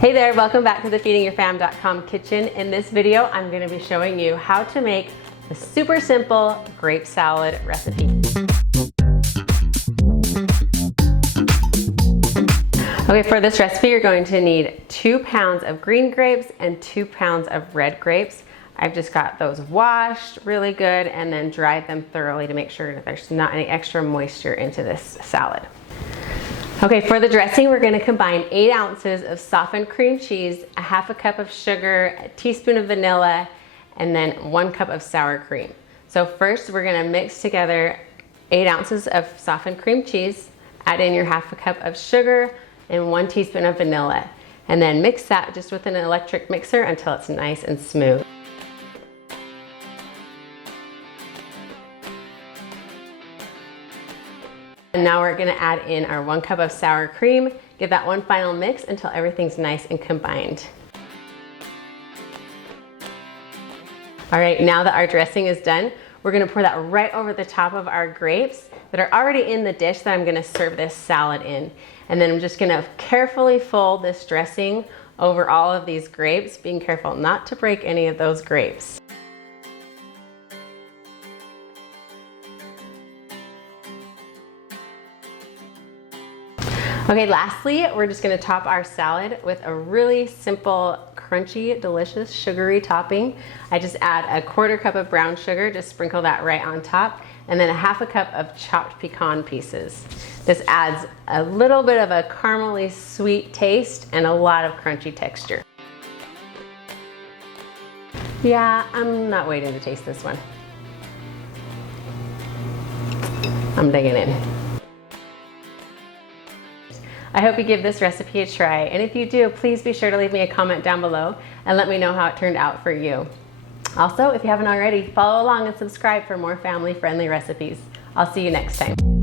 Hey there, welcome back to the feedingyourfam.com kitchen. In this video, I'm going to be showing you how to make a super simple grape salad recipe. Okay, for this recipe, you're going to need 2 pounds of green grapes and 2 pounds of red grapes. I've just got those washed really good and then dried them thoroughly to make sure that there's not any extra moisture into this salad. Okay, for the dressing, we're going to combine 8 ounces of softened cream cheese, a half a cup of sugar, a teaspoon of vanilla, and then 1 cup of sour cream. So first, we're going to mix together 8 ounces of softened cream cheese, add in your half a cup of sugar, and 1 teaspoon of vanilla. And then mix that just with an electric mixer until it's nice and smooth. And now we're gonna add in our 1 cup of sour cream, give that one final mix until everything's nice and combined. All right, now that our dressing is done, we're gonna pour that right over the top of our grapes that are already in the dish that I'm gonna serve this salad in. And then I'm just gonna carefully fold this dressing over all of these grapes, being careful not to break any of those grapes. Okay, lastly, we're just gonna top our salad with a really simple, crunchy, delicious, sugary topping. I just add a 1/4 cup of brown sugar, just sprinkle that right on top, and then a half a cup of chopped pecan pieces. This adds a little bit of a caramely sweet taste and a lot of crunchy texture. Yeah, I'm not waiting to taste this one. I'm digging in. I hope you give this recipe a try, and if you do, please be sure to leave me a comment down below and let me know how it turned out for you. Also, if you haven't already, follow along and subscribe for more family-friendly recipes. I'll see you next time.